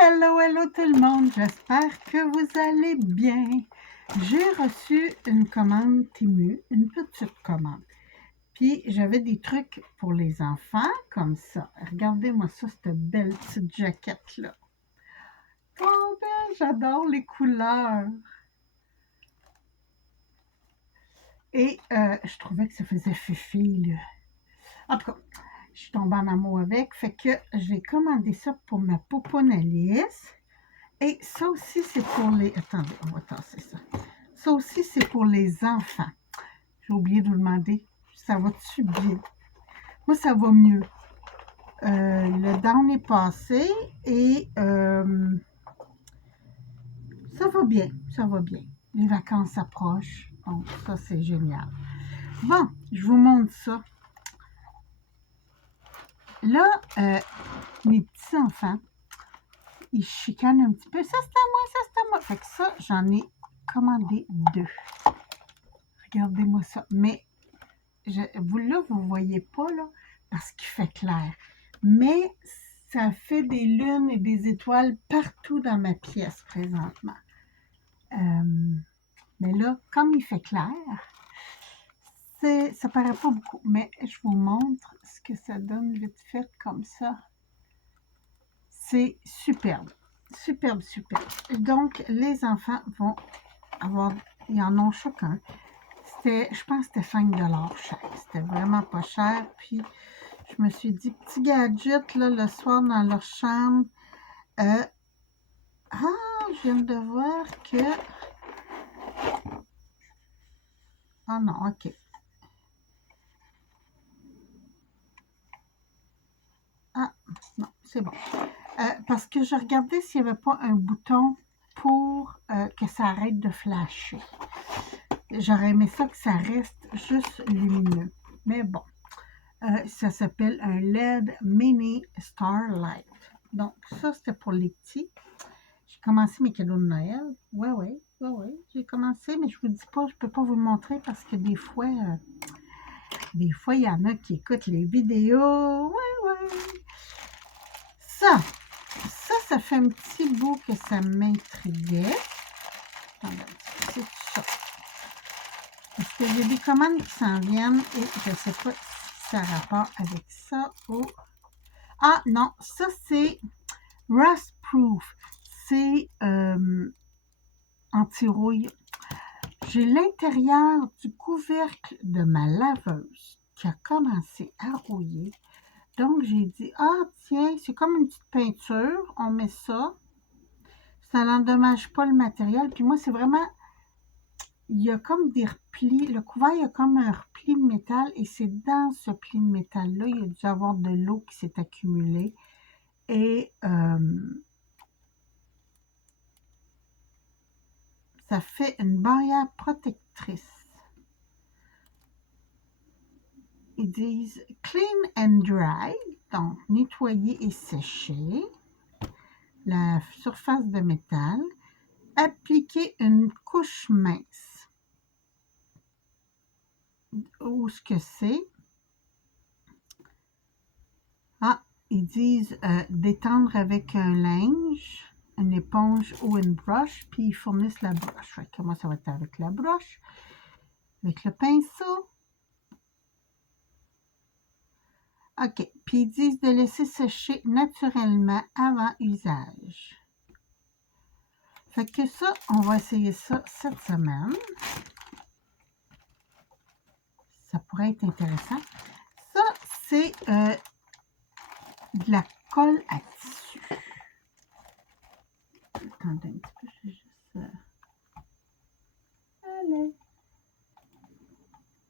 Hello, hello tout le monde, j'espère que vous allez bien. J'ai reçu une commande Temu, une petite commande. Puis j'avais des trucs pour les enfants comme ça. Regardez-moi ça, cette belle petite jaquette-là. Oh belle, j'adore les couleurs. Et je trouvais que ça faisait fifi, là. En tout cas, je suis tombée en amour avec, fait que j'ai commandé ça pour ma poupone Alice. Et ça aussi, c'est pour les... Attendez, on va tasser ça. Ça aussi, c'est pour les enfants. J'ai oublié de vous demander, ça va-tu bien? Moi, ça va mieux. Le down est passé et ça va bien, ça va bien. Les vacances approchent, donc ça, c'est génial. Bon, je vous montre ça. Là, mes petits-enfants, ils chicanent un petit peu. Ça, c'est à moi, ça, c'est à moi. Fait que ça, j'en ai commandé 2. Regardez-moi ça. Mais vous là, vous ne voyez pas, là, parce qu'il fait clair. Mais ça fait des lunes et des étoiles partout dans ma pièce présentement. Mais là, comme il fait clair, ça paraît pas beaucoup. Mais je vous montre ce que ça donne vite fait comme ça. C'est superbe. Superbe, superbe. Donc, les enfants vont avoir, ils en ont chacun. Je pense que c'était 5 $ chaque. C'était vraiment pas cher. Puis, je me suis dit, petit gadget, là, le soir dans leur chambre. Je viens de voir que... Ah non, ok. Ah, non, c'est bon. Parce que je regardais s'il n'y avait pas un bouton pour que ça arrête de flasher. J'aurais aimé ça que ça reste juste lumineux. Mais bon. Ça s'appelle un LED Mini Starlight. Donc, ça, c'était pour les petits. J'ai commencé mes cadeaux de Noël. Oui. J'ai commencé, mais je vous dis pas, je peux pas vous le montrer parce que des fois, il y en a qui écoutent les vidéos. Oui. Ça fait un petit bout que ça m'intriguait. Attendez, c'est ça. Parce que j'ai des commandes qui s'en viennent et je ne sais pas si ça a rapport avec ça ou... Ah non, ça c'est Rust Proof. C'est anti-rouille. J'ai l'intérieur du couvercle de ma laveuse qui a commencé à rouiller. Donc, j'ai dit, ah tiens, c'est comme une petite peinture, on met ça. Ça n'endommage pas le matériel. Puis moi, c'est vraiment, il y a comme des replis. Le couvert, il y a comme un repli de métal et c'est dans ce pli de métal-là, il y a dû avoir de l'eau qui s'est accumulée. Et ça fait une barrière protectrice. Ils disent clean and dry, donc nettoyer et sécher la surface de métal. Appliquer une couche mince. Où ce que c'est? Ah, ils disent détendre avec un linge, une éponge ou une broche, puis ils fournissent la broche. Fait que moi, ça va être avec la broche, avec le pinceau. OK. Puis ils disent de laisser sécher naturellement avant usage. Fait que ça, on va essayer ça cette semaine. Ça pourrait être intéressant. Ça, c'est de la colle à tissu. Attendez un petit peu, je vais juste... Allez.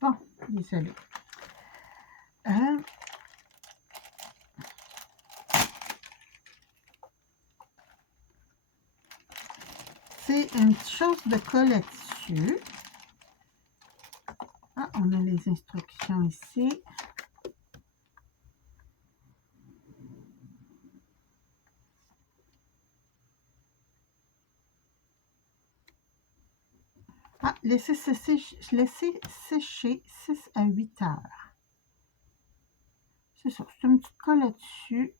Bon, désolé. C'est une petite chose de colle à tissu. Ah, on a les instructions ici. Ah, laisser sécher 6 à 8 heures. C'est ça, c'est une petite colle à tissu.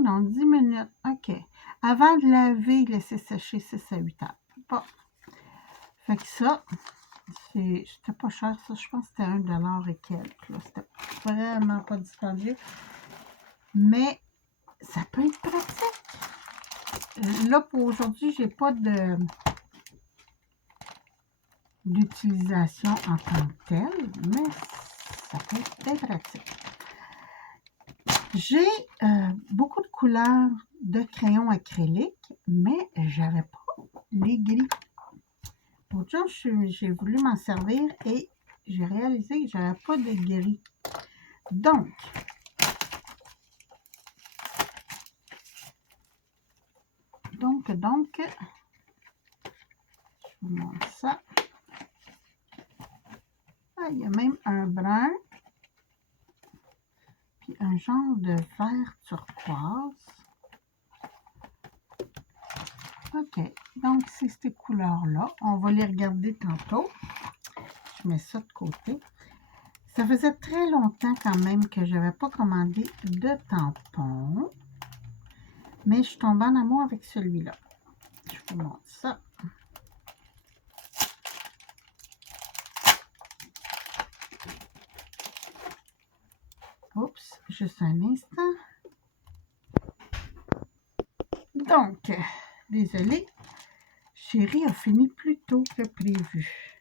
non, 10 minutes. OK. Avant de laver, laisser sécher 6 à 8 heures. Bon. Fait que ça, c'était pas cher, ça. Je pense que c'était 1$ et quelques. C'était vraiment pas dispendieux. Mais ça peut être pratique. Là, pour aujourd'hui, j'ai pas d'utilisation en tant que telle, mais ça peut être très pratique. J'ai beaucoup de couleurs de crayons acryliques, mais j'avais pas les gris. L'autre jour, j'ai voulu m'en servir et j'ai réalisé que j'avais pas de gris. Donc, je vous montre ça. Ah, il y a même un brun, puis un genre de vert turquoise. OK, donc c'est ces couleurs-là. On va les regarder tantôt. Je mets ça de côté. Ça faisait très longtemps quand même que je n'avais pas commandé de tampon. Mais je suis tombée en amour avec celui-là. Je vous montre ça. Oups, juste un instant. Donc, désolée, chérie a fini plus tôt que prévu.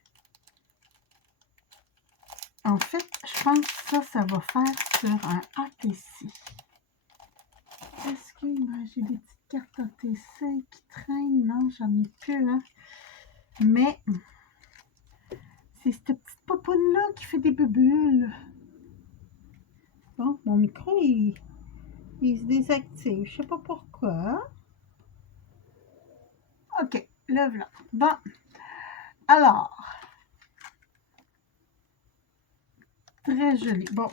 En fait, je pense que ça va faire sur un ATC. Est-ce que j'ai des petites cartes ATC qui traînent? Non, j'en ai plus, hein? Mais c'est cette petite popoune-là qui fait des bulles. Bon, mon micro, il se désactive. Je sais pas pourquoi. OK, le voilà. Bon, alors, très joli. Bon,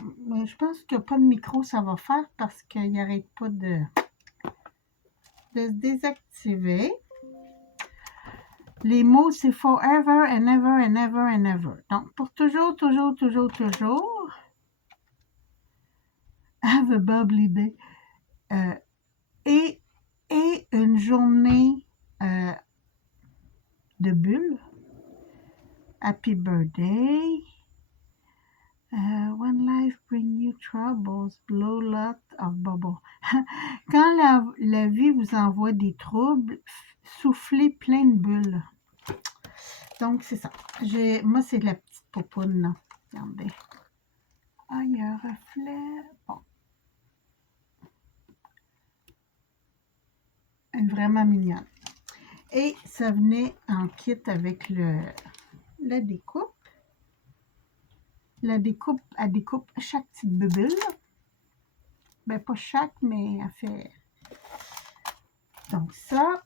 je pense que pas de micro, ça va faire parce qu'il n'arrête pas de se désactiver. Les mots, c'est forever and ever and ever and ever. Donc, pour toujours, toujours, toujours, toujours. Have a bubbly day. Et une journée de bulles. Happy birthday. When life brings you troubles, blow lot of bubbles. Quand la vie vous envoie des troubles, soufflez plein de bulles. Donc, c'est ça. Moi, c'est la petite popoune, là. Regardez. Ah, il y a un reflet. Bon. Elle est vraiment mignonne. Et ça venait en kit avec la découpe. La découpe, elle découpe chaque petite bubule. Ben, pas chaque, mais elle fait... Donc, ça.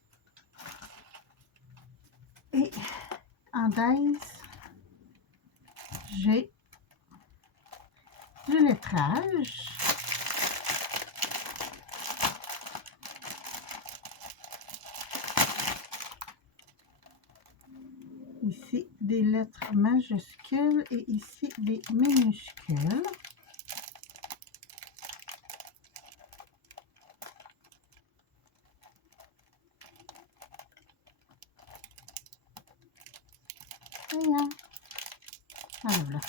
Et en dice, j'ai du lettrage. Ici, des lettres majuscules et ici, des minuscules. Voilà.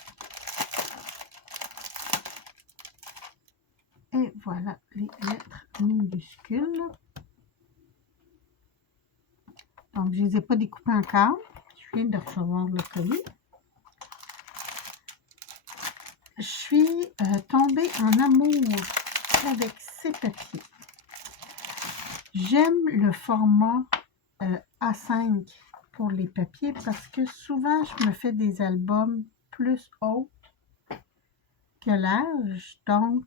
Et voilà les lettres minuscules. Donc, je ne les ai pas découpées encore. Je viens de recevoir le colis. Je suis tombée en amour avec ces papiers. J'aime le format A5 pour les papiers parce que souvent, je me fais des albums plus hauts que l'âge. Donc,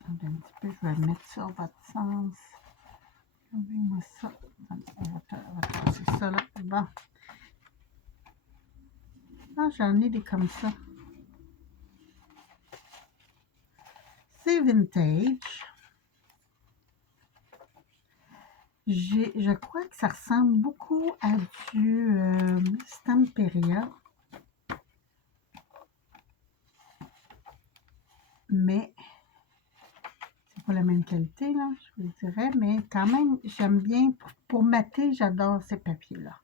attendez un petit peu, je vais le mettre sur votre sens. Enlevez-moi ça. On va passer ça là. Bon. Ah, j'en ai des comme ça. C'est vintage. Je crois que ça ressemble beaucoup à du Stamperia. Mais pas la même qualité, là, je vous dirais, mais quand même, j'aime bien. Pour mater, j'adore ces papiers-là.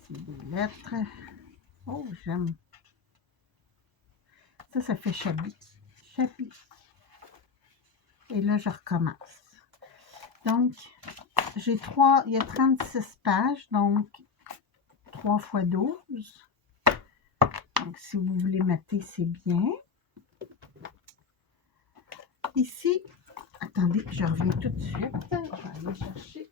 C'est des lettres. Oh, j'aime. Ça fait Chabi. Chabi. Et là, je recommence. Donc, j'ai 3, il y a 36 pages, donc 3 fois 12. Donc, si vous voulez mater, c'est bien. Ici, attendez, je reviens tout de suite. Je vais aller chercher.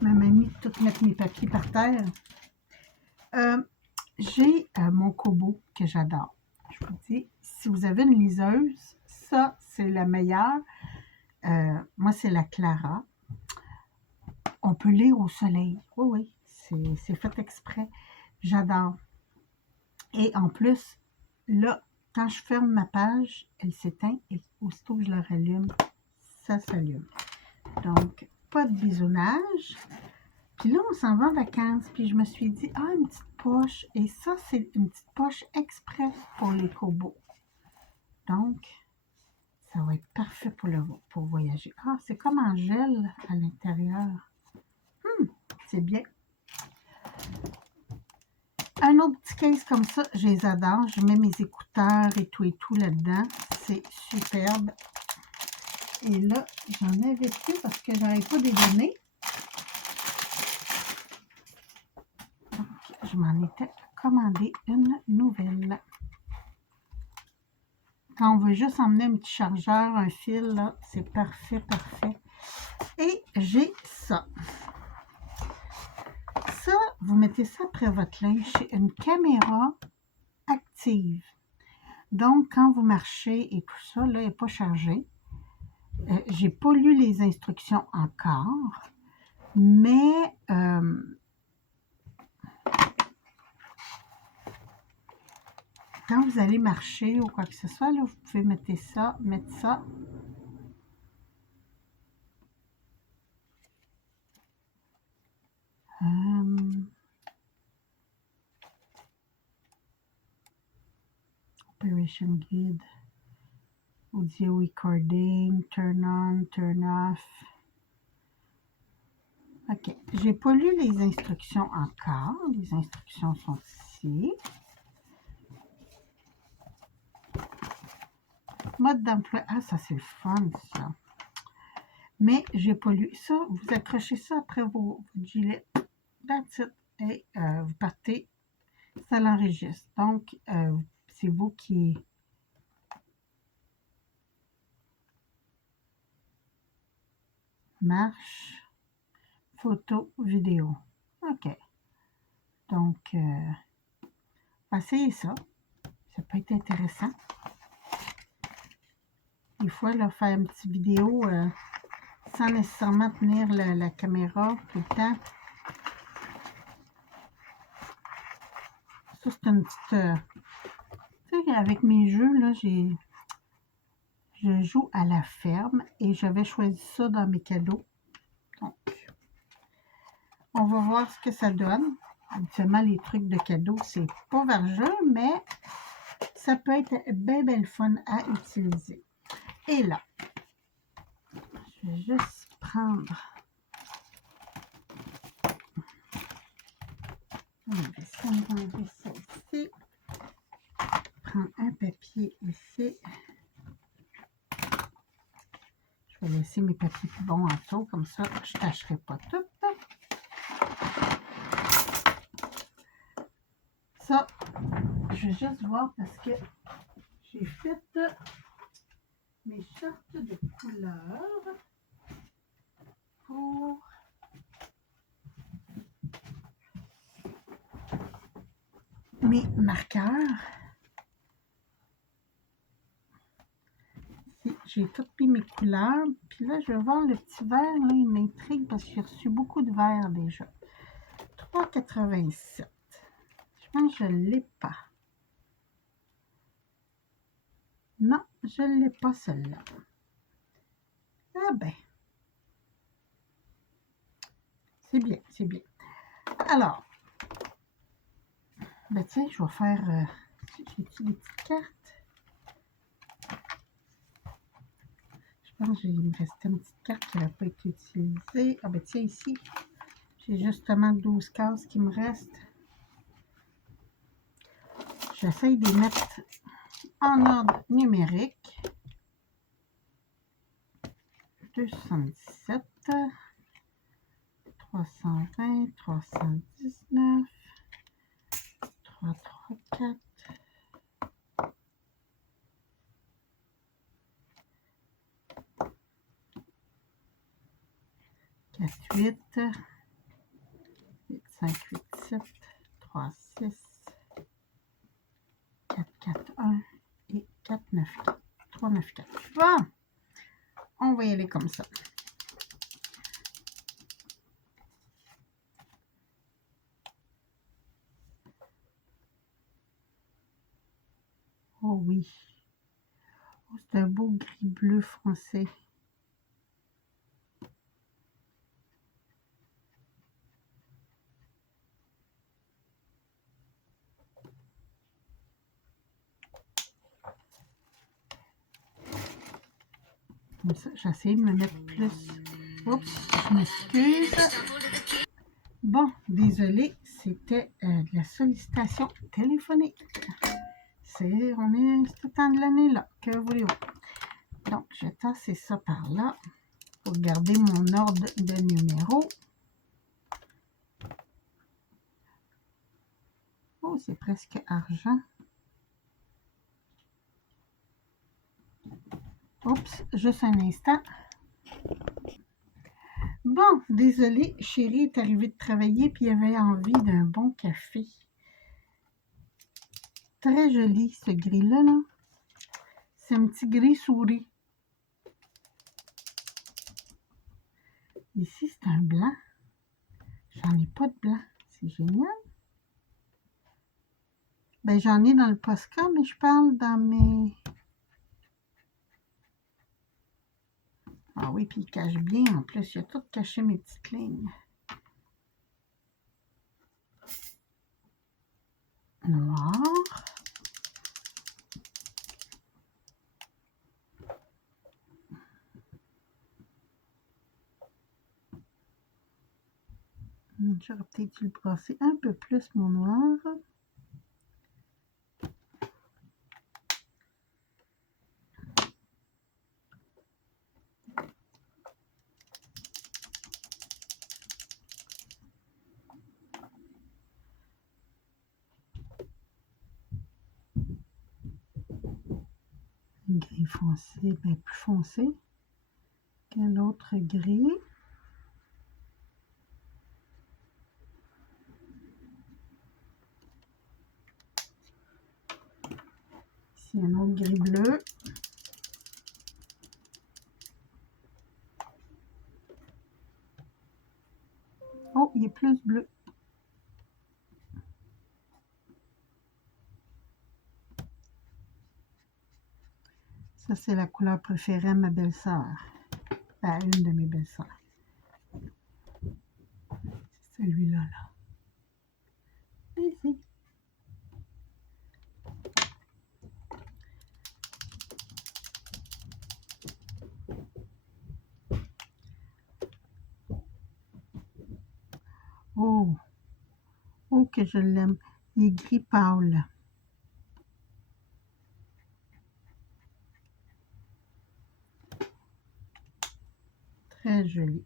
Ma mamie de tout mettre mes papiers par terre. J'ai mon Kobo que j'adore. Je vous dis, si vous avez une liseuse, ça, c'est la meilleure. Moi, c'est la Clara. On peut lire au soleil. Oui, oui, c'est fait exprès. J'adore. Et en plus, là, quand je ferme ma page, elle s'éteint et aussitôt que je la rallume, ça s'allume. Donc, pas de bisounage. Puis là, on s'en va en vacances. Puis je me suis dit, ah, une petite poche. Et ça, c'est une petite poche exprès pour les Kobo. Donc, ça va être parfait pour voyager. Ah, c'est comme en gel à l'intérieur. C'est bien. Un autre petit case comme ça, je les adore. Je mets mes écouteurs et tout là-dedans. C'est superbe. Et là, j'en avais plus parce que je n'avais pas déjeuné. Donc, je m'en étais commandé une nouvelle. Quand on veut juste emmener un petit chargeur, un fil, là, c'est parfait, parfait. Et j'ai ça. Ça, vous mettez ça après votre linge. C'est une caméra active. Donc, quand vous marchez et tout ça, là, il n'est pas chargé. J'ai pas lu les instructions encore, mais quand vous allez marcher ou quoi que ce soit, là, vous pouvez mettre ça. Operation Guide, audio recording, turn on, turn off. Ok, j'ai pas lu les instructions encore. Les instructions sont ici. Mode d'emploi. Ah, ça c'est le fun, ça. Mais j'ai pas lu ça. Vous accrochez ça après vos gilets. That's it. Et vous partez. Ça l'enregistre. Donc, c'est vous qui... Marche, photo, vidéo. OK. Donc, essayez ça. Ça peut être intéressant. Des fois, là, faire une petite vidéo sans nécessairement tenir la caméra tout le temps. Ça, c'est une petite... tu sais, avec mes jeux, là, je joue à la ferme et j'avais choisi ça dans mes cadeaux. Donc, on va voir ce que ça donne. Habituellement, les trucs de cadeaux, c'est pas vergeux, mais ça peut être bien, bien le fun à utiliser. Et là, je vais juste prendre... On va enlever ça ici. Prendre un papier ici. Je vais laisser mes papiers plus bons en dessous, comme ça, je ne tâcherai pas tout. Ça, je vais juste voir parce que j'ai fait mes shorts de couleur pour mes marqueurs. J'ai tout mis mes couleurs. Puis là, je vais voir le petit vert. Là, il m'intrigue parce que j'ai reçu beaucoup de verre déjà. 3,87. Je pense que je ne l'ai pas. Non, je ne l'ai pas celle-là. Ah ben, c'est bien, c'est bien. Alors, ben tiens, je vais faire... j'ai-tu des petites cartes? Je pense qu'il me restait une petite carte qui n'avait pas été utilisée. Ah ben tiens, ici, j'ai justement 12 cases qui me restent. J'essaye de les mettre en ordre numérique. 277, 320, 319, 334, 48, 8587, 36, 441 et 494. 394. Bon, on va y aller comme ça. Oh oui. Oh, c'est un beau gris bleu foncé. J'essaie de me mettre plus. Oups, je m'excuse. Bon, désolé, c'était de la sollicitation téléphonique. On est tout le temps de l'année là, que voulez-vous? Donc, je vais tasser ça par là pour garder mon ordre de numéros. Oh, c'est presque argent. Oups, juste un instant. Bon, désolé, chérie est arrivée de travailler puis il avait envie d'un bon café. Très joli ce gris-là, là. C'est un petit gris souris. Ici, c'est un blanc. J'en ai pas de blanc. C'est génial. Ben, j'en ai dans le Posca, mais je parle dans mes... Ah oui, puis il cache bien. En plus, il a tout caché mes petites lignes. Noir. J'aurais peut-être dû le brasser un peu plus, mon noir. Gris foncé, bien plus foncé que l'autre gris. Ici, un autre gris bleu. Oh, il est plus bleu. Ça, c'est la couleur préférée à ma belle-sœur. À une de mes belles-sœurs. C'est celui-là, là. Ici. Oh, oh que je l'aime. Il est gris pâle. Très joli.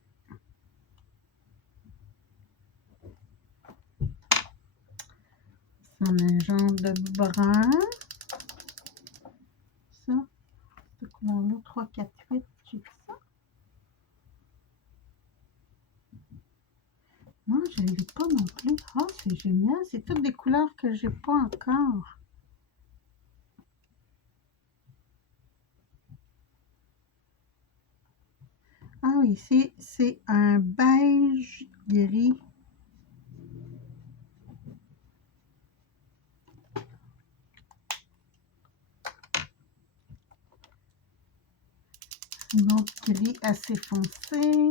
C'est un genre de brun. Ça, cette couleur-là, 3, 4, 8, j'ai vu ça. Non, je ne l'ai pas non plus. Ah, c'est génial. C'est toutes des couleurs que j'ai pas encore. Ah oui, ici, c'est un beige gris. Une autre gris assez foncé.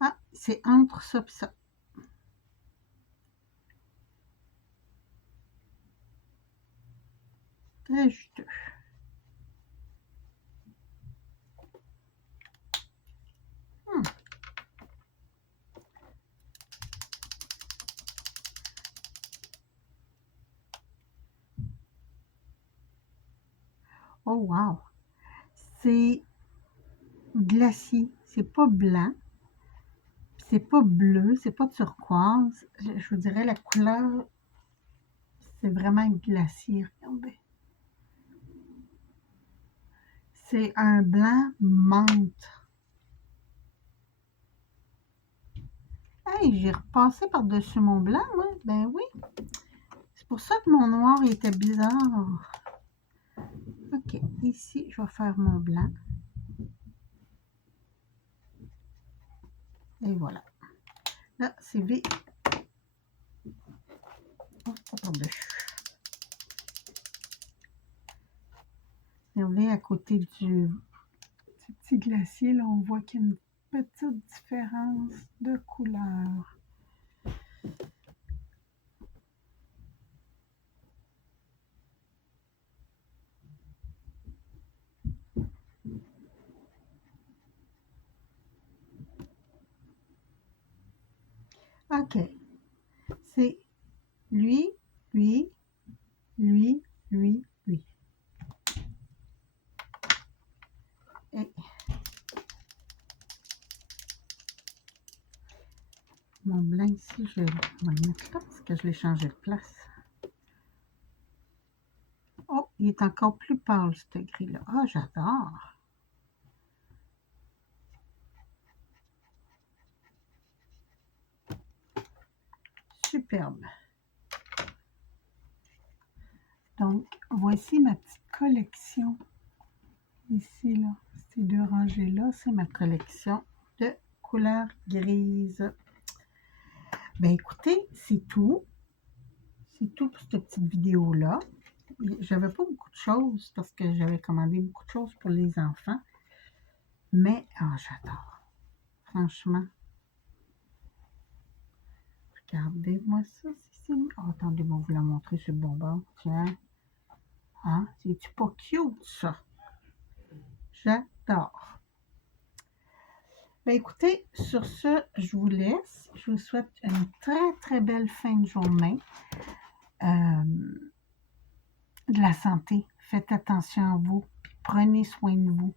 Ah, c'est entre ça et ça. Très juteux. Oh wow! C'est glacier. C'est pas blanc. C'est pas bleu. C'est pas turquoise. Je vous dirais la couleur, c'est vraiment glacier. Regardez. C'est un blanc menthe. Hey, j'ai repassé par-dessus mon blanc, moi. Ben oui. C'est pour ça que mon noir était bizarre. Ok, ici, je vais faire mon blanc. Et voilà. Là, c'est V. Oh, pas par-dessus. Regardez, à côté du petit glacier, là, on voit qu'il y a une petite différence de couleur. Ok. C'est lui, lui, lui, lui, lui. Et mon blanc ici, je vais le mettre là parce que je l'ai changé de place. Oh, il est encore plus pâle, ce gris-là. Ah, j'adore. Superbe. Donc, voici ma petite collection. Ici, là, ces deux rangées-là, c'est ma collection de couleurs grises. Ben écoutez, c'est tout. C'est tout pour cette petite vidéo-là. J'avais pas beaucoup de choses parce que j'avais commandé beaucoup de choses pour les enfants. Mais, oh, j'adore. Franchement. Regardez-moi ça. Oh, attendez-moi vous la montrer sur le bon bord. Tiens. Hein? C'est-tu pas cute, ça? J'adore. Ben écoutez, sur ce, je vous laisse. Je vous souhaite une très, très belle fin de journée. De la santé. Faites attention à vous. Puis prenez soin de vous.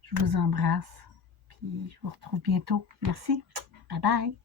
Je vous embrasse. Puis je vous retrouve bientôt. Merci. Bye bye.